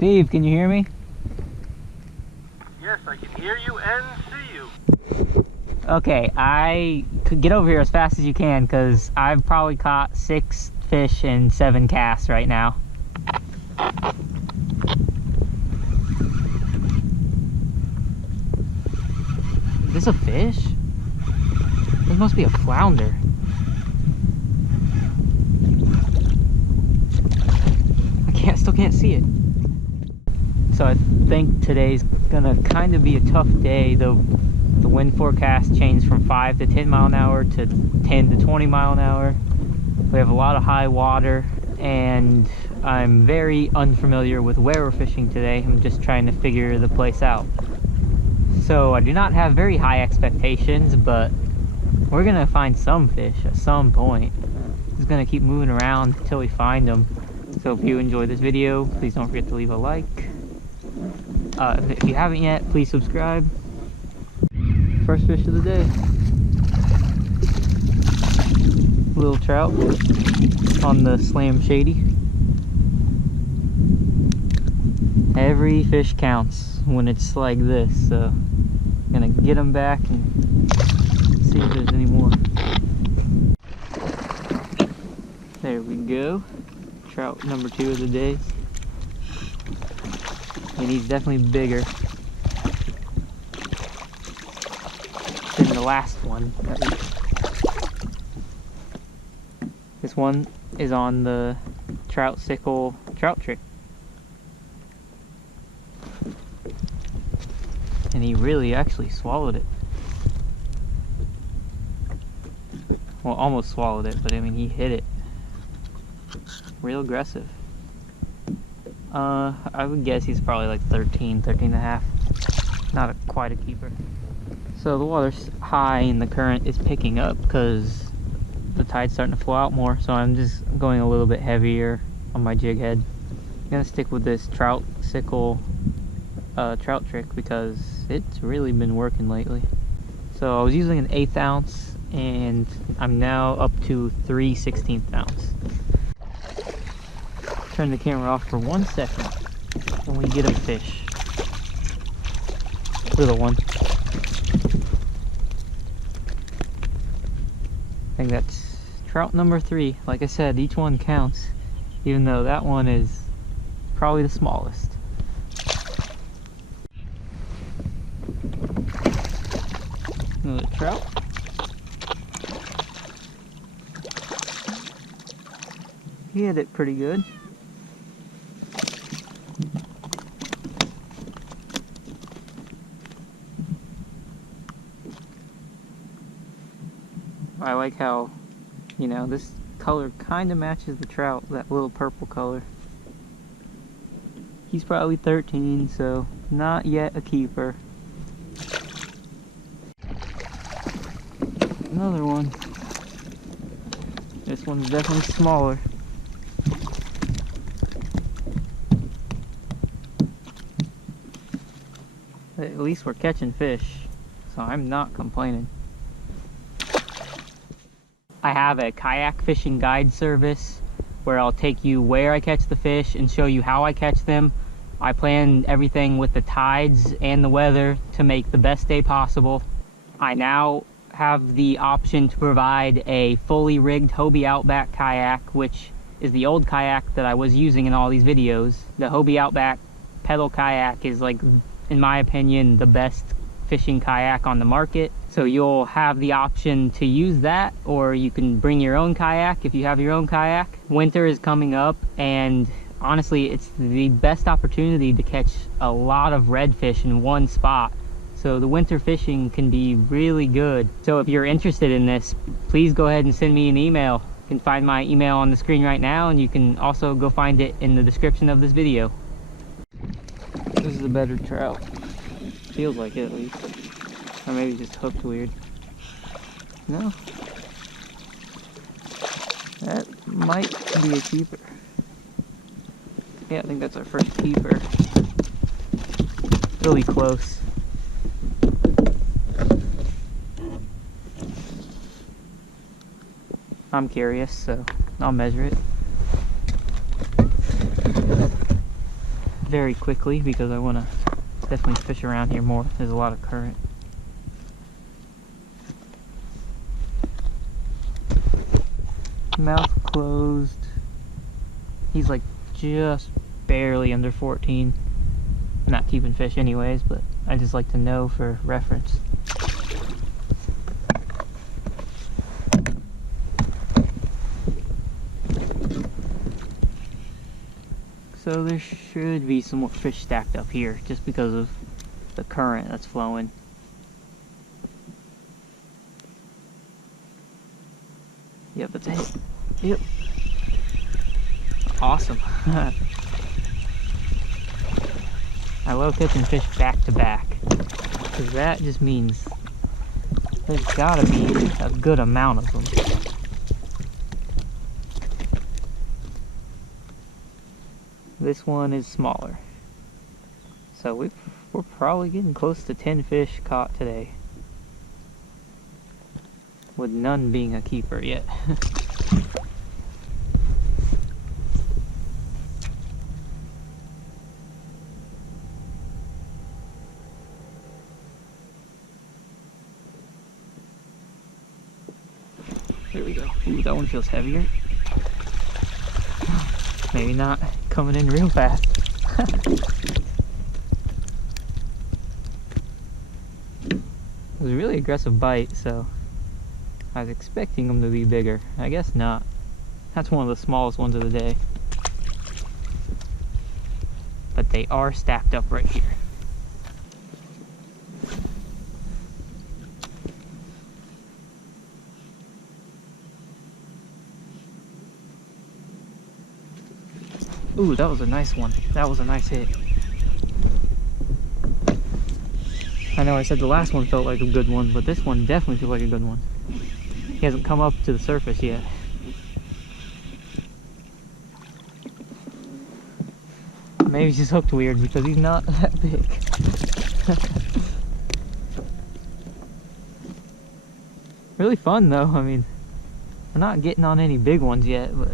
Steve, can you hear me? Yes, I can hear you and see you. Okay, I could get over here as fast as you can because I've probably caught 6 fish and 7 casts right now. Is this a fish? This must be a flounder. Still can't see it. So I think today's gonna kind of be a tough day. The wind forecast changed from 5 to 10 mile an hour to 10 to 20 mile an hour. We have a lot of high water and I'm very unfamiliar with where we're fishing today. I'm just trying to figure the place out. So I do not have very high expectations, but we're gonna find some fish at some point. Just gonna keep moving around until we find them. So if you enjoyed this video, please don't forget to leave a like. If you haven't yet, please subscribe. First fish of the day. Little trout on the Slam Shady. Every fish counts when it's like this, so I'm gonna get them back and see if there's any more. There we go. Trout number 2 of the day, and he's definitely bigger than the last one. This one is on the trout sickle trout trick, and he really actually swallowed it. Well, almost swallowed it, but I mean he hit it. Real aggressive. I would guess he's probably like 13 and a half. Not quite a keeper. So the water's high and the current is picking up because the tide's starting to flow out more. So I'm just going a little bit heavier on my jig head. I'm gonna stick with this trout sickle trout trick because it's really been working lately. So I was using an 1/8 ounce and I'm now up to 3/16 ounce. Turn the camera off for 1 second and we get a fish. Little one. I think that's trout number 3. Like I said, each one counts, even though that one is probably the smallest. Another trout. He hit it pretty good. I like how, you know, this color kind of matches the trout, that little purple color. He's probably 13, so not yet a keeper. Another one. This one's definitely smaller. At least we're catching fish, so I'm not complaining. I have a kayak fishing guide service where I'll take you where I catch the fish and show you how I catch them. I plan everything with the tides and the weather to make the best day possible. I now have the option to provide a fully rigged Hobie Outback kayak, which is the old kayak that I was using in all these videos. The Hobie Outback pedal kayak is, like, in my opinion, the best fishing kayak on the market. So you'll have the option to use that, or you can bring your own kayak if you have your own kayak. Winter is coming up, and honestly, it's the best opportunity to catch a lot of redfish in one spot. So the winter fishing can be really good. So if you're interested in this, please go ahead and send me an email. You can find my email on the screen right now, and you can also go find it in the description of this video. This is a better trout. Feels like it, at least. Or maybe just hooked weird. No. That might be a keeper. Yeah, I think that's our first keeper. Really close. I'm curious, so I'll measure it. very quickly because I want to definitely fish around here more. There's a lot of current. Mouth closed. He's like just barely under 14. I'm not keeping fish anyways, but I just like to know for reference. So there should be some more fish stacked up here just because of the current that's flowing. Yep, that's a hit. Yep. Awesome. I love catching fish back to back, because that just means there's gotta be a good amount of them. This one is smaller, so we're probably getting close to 10 fish caught today, with none being a keeper yet. Here we go. Ooh, that one feels heavier. Maybe not coming in real fast. It was a really aggressive bite, so I was expecting them to be bigger. I guess not. That's one of the smallest ones of the day. But they are stacked up right here. Ooh, that was a nice one. That was a nice hit. I know I said the last one felt like a good one, but this one definitely feels like a good one. He hasn't come up to the surface yet. Maybe he's just hooked weird because he's not that big. Really fun though. I mean, we're not getting on any big ones yet, but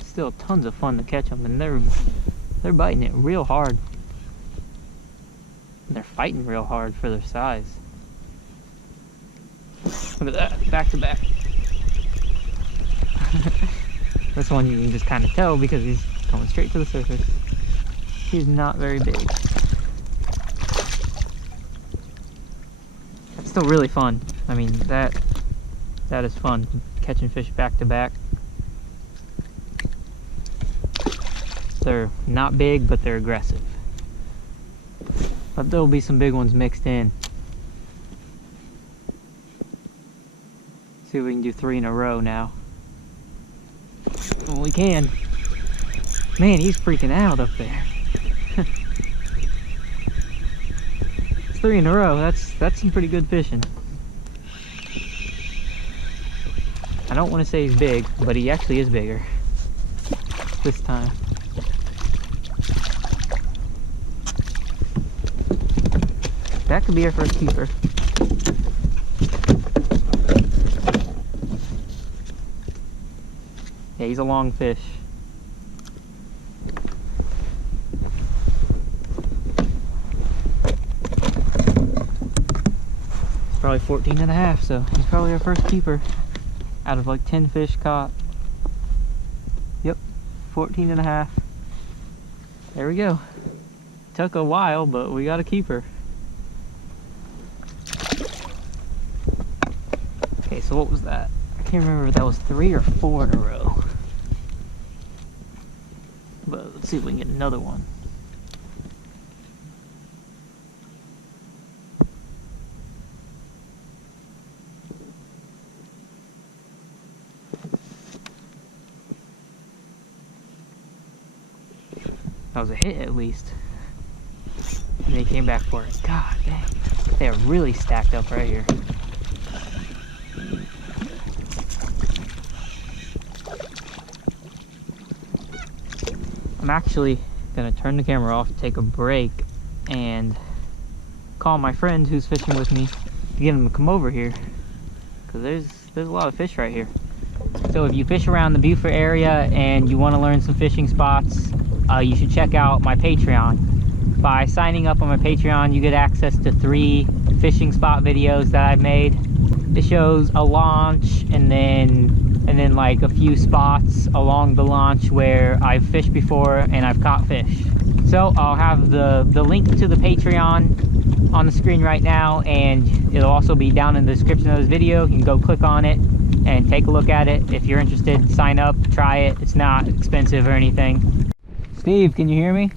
still tons of fun to catch them, and they're biting it real hard. And they're fighting real hard for their size. Look at that, back to back. This one you can just kind of tell because he's coming straight to the surface. He's not very big. That's still really fun. I mean, that is fun, catching fish back to back. They're not big, but they're aggressive. But there'll be some big ones mixed in. See if we can do 3 in a row now. Well, we can. Man, he's freaking out up there. It's 3 in a row. That's some pretty good fishing. I don't want to say he's big, but he actually is bigger this time. That could be our first keeper. Yeah, he's a long fish. It's probably 14 and a half, so he's probably our first keeper out of like 10 fish caught. Yep, 14 and a half. There we go. Took a while, but we got a keeper. Okay, so what was that? I can't remember if that was 3 or 4 in a row. But let's see if we can get another one. That was a hit at least. And they came back for it. God dang. They are really stacked up right here. I'm actually gonna turn the camera off, take a break, and call my friend who's fishing with me to get him to come over here, because there's a lot of fish right here. So if you fish around the Beaufort area and you want to learn some fishing spots, you should check out my Patreon. By signing up on my Patreon, you get access to 3 fishing spot videos that I've made. It shows a launch and then like a few spots along the launch where I've fished before and I've caught fish. So I'll have the link to the Patreon on the screen right now, and it'll also be down in the description of this video. You can go click on it and take a look at it. If you're interested, sign up, try it. It's not expensive or anything. Steve, can you hear me?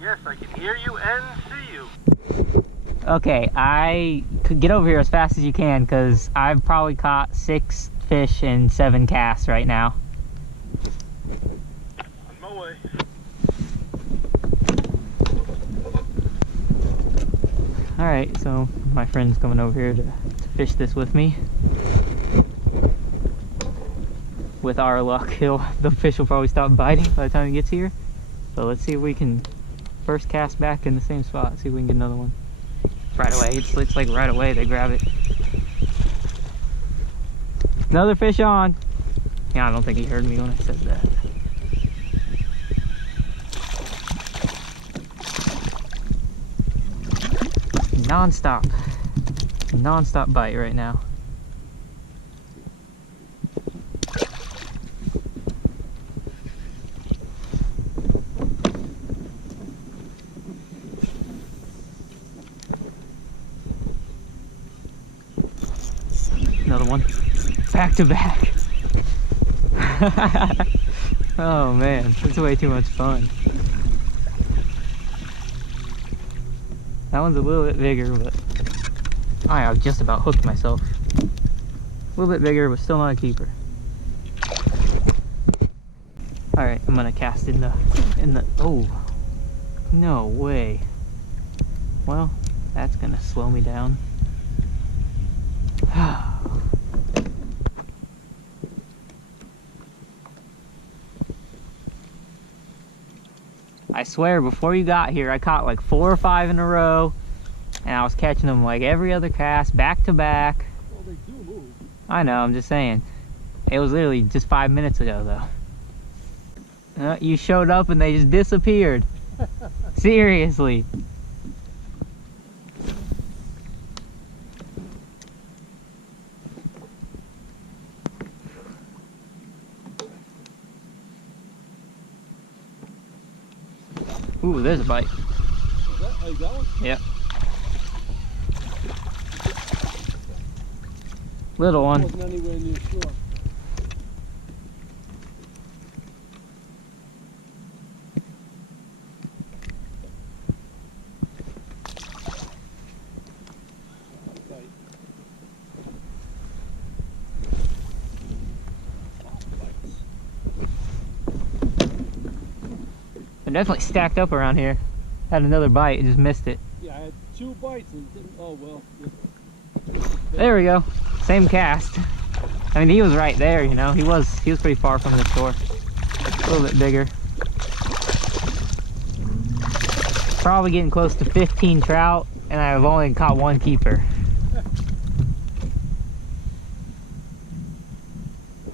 Yes, I can hear you and see you. Okay, I could get over here as fast as you can because I've probably caught 6 fish and 7 casts right now. On my way. Alright, so my friend's coming over here to fish this with me. With our luck, the fish will probably stop biting by the time he gets here. So let's see if we can first cast back in the same spot, see if we can get another one. Right away, it's like right away they grab it. Another fish on. Yeah, I don't think he heard me when I said that. Non-stop bite right now. Another one. Back to back. Oh man, that's way too much fun. That one's a little bit bigger, but I've just about hooked myself. A little bit bigger, but still not a keeper. Alright, I'm gonna cast in the, oh, no way. Well, that's gonna slow me down. I swear, before you got here, I caught like 4 or 5 in a row, and I was catching them like every other cast, back to back. Well, they do move. I know, I'm just saying. It was literally just 5 minutes ago, though. You showed up and they just disappeared. Seriously. Ooh, there's a bite. Is that, oh, you got one? Yep. Little one. Wasn't anywhere near shore. They're definitely stacked up around here. Had another bite, just missed it. Yeah, I had 2 bites and didn't, oh well. There we go. Same cast. I mean, he was right there, you know. He was pretty far from the shore. A little bit bigger. Probably getting close to 15 trout, and I've only caught 1 keeper.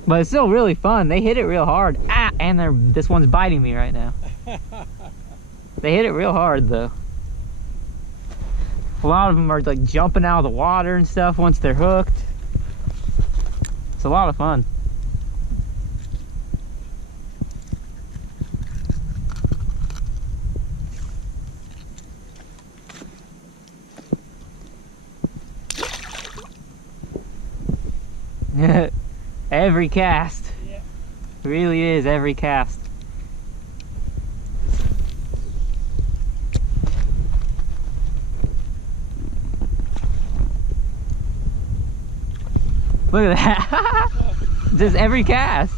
But it's still really fun. They hit it real hard. Ah, and this one's biting me right now. They hit it real hard though. A lot of them are like jumping out of the water and stuff once they're hooked. It's a lot of fun. Every cast. Yeah. It really is every cast. Look at that. Just every cast.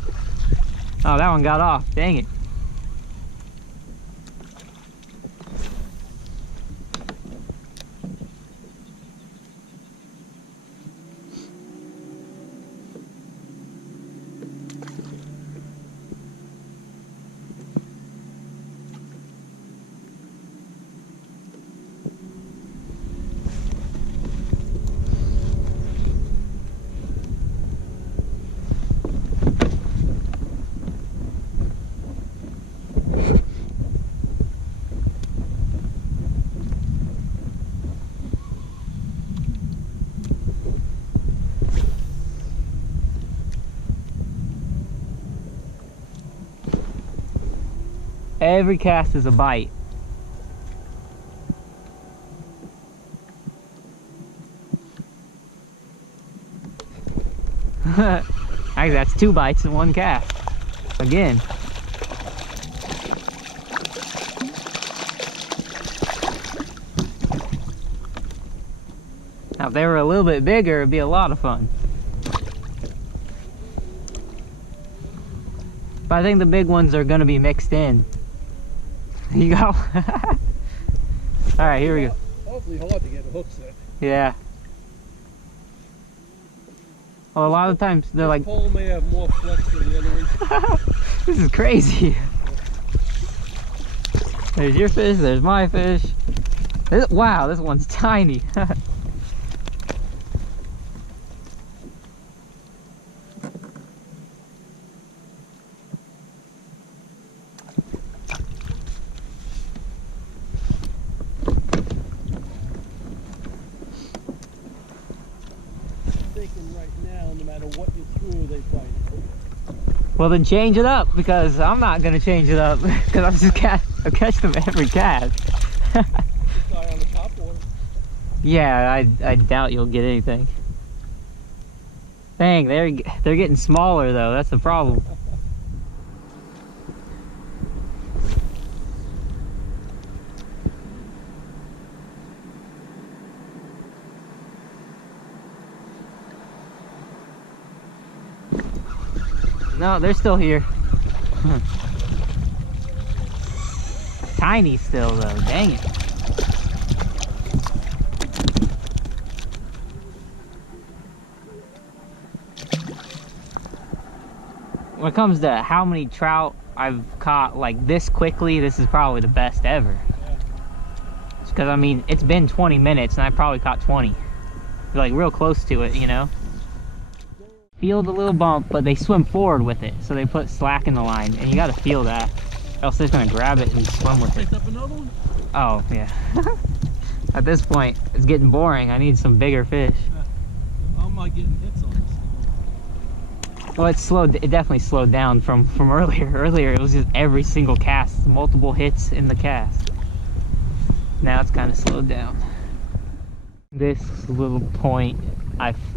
Oh, that one got off. Dang it. Every cast is a bite. Actually, that's 2 bites in 1 cast. Again. Now, if they were a little bit bigger, it'd be a lot of fun. But I think the big ones are gonna be mixed in. You go. Alright, here we go. Awfully hard to get a hook set. Yeah. Well, a lot of times they're like, pole may have more flex than the other one. this is crazy. There's your fish, there's my fish. Wow, this one's tiny. Right now, no matter what you threw, they bite. Well, then change it up, because I'm not gonna change it up, because I'm just I catch them every cast. Guy on the top water. Yeah, I doubt you'll get anything. Dang, they're getting smaller though. That's the problem. No, they're still here. Tiny still though, dang it. When it comes to how many trout I've caught like this quickly, this is probably the best ever. Because I mean, it's been 20 minutes and I probably caught 20. Like real close to it, you know? Feel the little bump, but they swim forward with it, so they put slack in the line, and you gotta feel that, or else they're just gonna grab it and swim with it. Picked up another one? Oh yeah. At this point, it's getting boring. I need some bigger fish. I'm not getting hits on this. Well, it definitely slowed down from earlier. Earlier, it was just every single cast, multiple hits in the cast. Now it's kind of slowed down. This little point,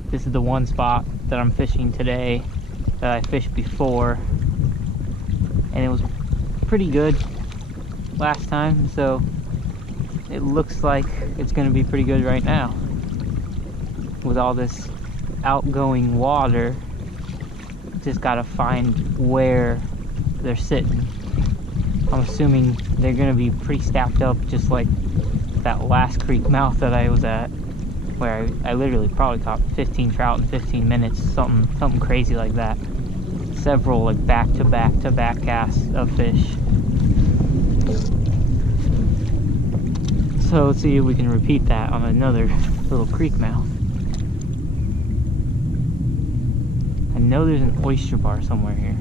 this is the one spot that I'm fishing today that I fished before, and it was pretty good last time, so it looks like it's going to be pretty good right now. With all this outgoing water, just got to find where they're sitting. I'm assuming they're going to be pretty stacked up, just like that last creek mouth that I was at, where I literally probably caught 15 trout in 15 minutes, something crazy like that. Several like back-to-back casts of fish. So let's see if we can repeat that on another little creek mouth. I know there's an oyster bar somewhere here.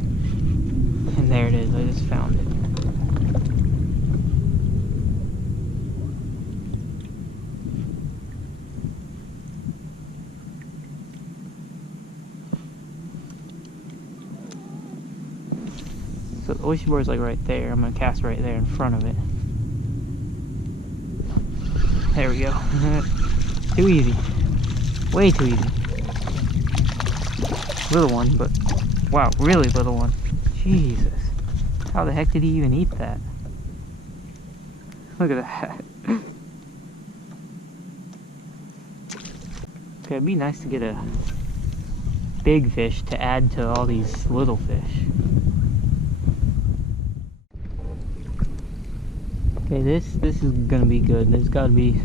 And there it is, I just found it. So the oyster bar is like right there. I'm gonna cast right there in front of it. There we go. Too easy. Way too easy. Little one, but wow, really little one. Jesus. How the heck did he even eat that? Look at that. Okay, it'd be nice to get a big fish to add to all these little fish. Okay, this is gonna be good. There's gotta be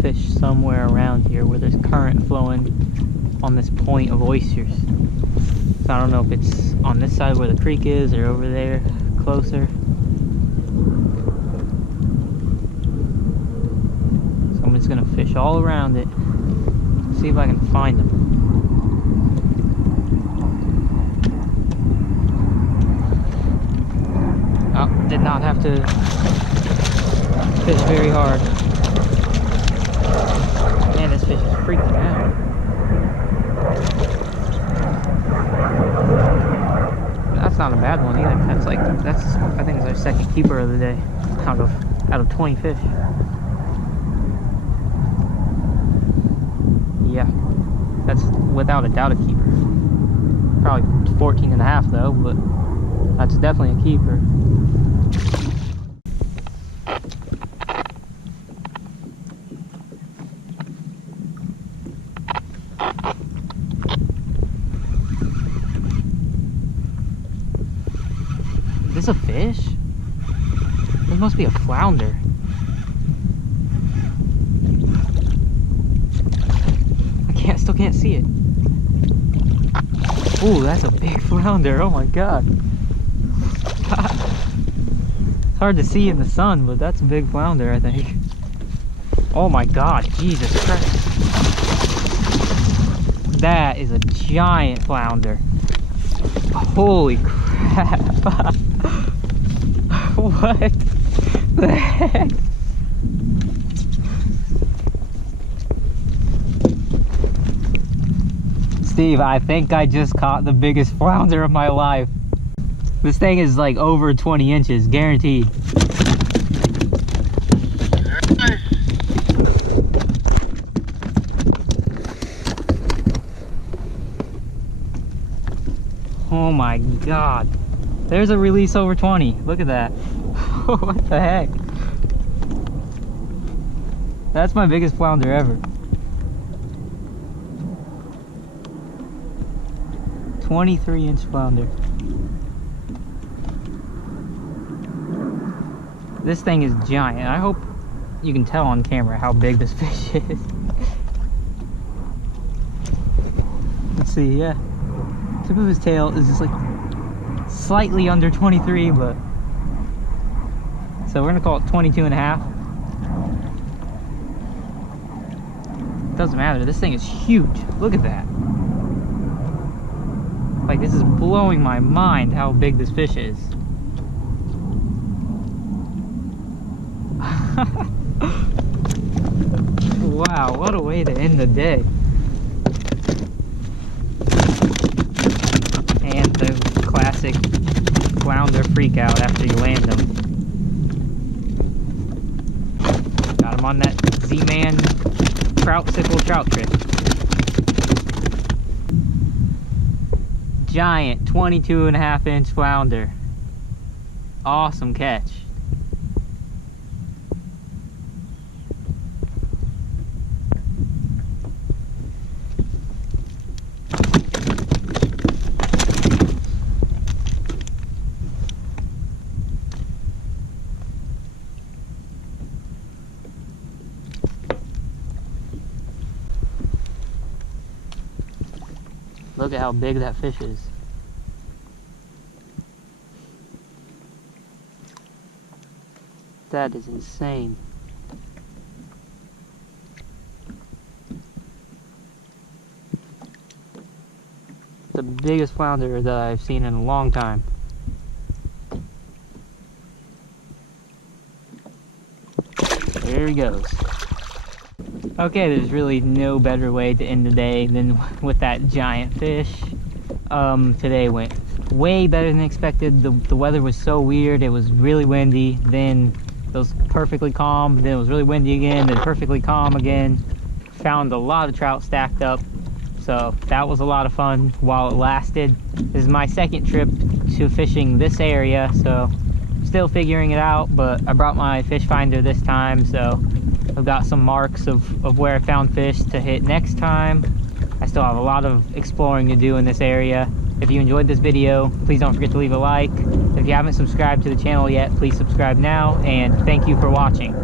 fish somewhere around here where there's current flowing on this point of oysters. So I don't know if it's on this side where the creek is or over there closer. So I'm just gonna fish all around it, see if I can find them. Oh, did not have to fish very hard. Man, this fish is freaking out. That's That's not a bad one either. That's I think it's our second keeper of the day out of 20 fish. Yeah, that's without a doubt a keeper. Probably 14 and a half though, but that's definitely a keeper. Is this a fish? This must be a flounder. Still can't see it. Ooh, that's a big flounder. Oh my god. It's hard to see in the sun, but that's a big flounder, I think. Oh my god, Jesus Christ. That is a giant flounder. Holy crap. What the heck? Steve, I think I just caught the biggest flounder of my life. This thing is like over 20 inches, guaranteed. Nice. Oh my god. There's a release over 20. Look at that. What the heck? That's my biggest flounder ever. 23-inch flounder. This thing is giant. I hope you can tell on camera how big this fish is. Let's see, yeah. Tip of his tail is just like slightly under 23, but so we're gonna call it 22 and a half. Doesn't matter, this thing is huge. Look at that. Like, this is blowing my mind how big this fish is. Wow, what a way to end the day. And the classic flounder freak out after you land them. Got him on that Z-Man trout sickle trout trick. Giant 22.5-inch flounder. Awesome catch. Look at how big that fish is. That is insane. The biggest flounder that I've seen in a long time. There he goes. Okay, there's really no better way to end the day than with that giant fish. Today went way better than expected. The weather was so weird. It was really windy, then it was perfectly calm, then it was really windy again, then perfectly calm again. Found a lot of trout stacked up, so that was a lot of fun while it lasted. This is my second trip to fishing this area, so still figuring it out, but I brought my fish finder this time, so I've got some marks of where I found fish to hit next time. I still have a lot of exploring to do in this area. If you enjoyed this video, please don't forget to leave a like. If you haven't subscribed to the channel yet, please subscribe now, and thank you for watching.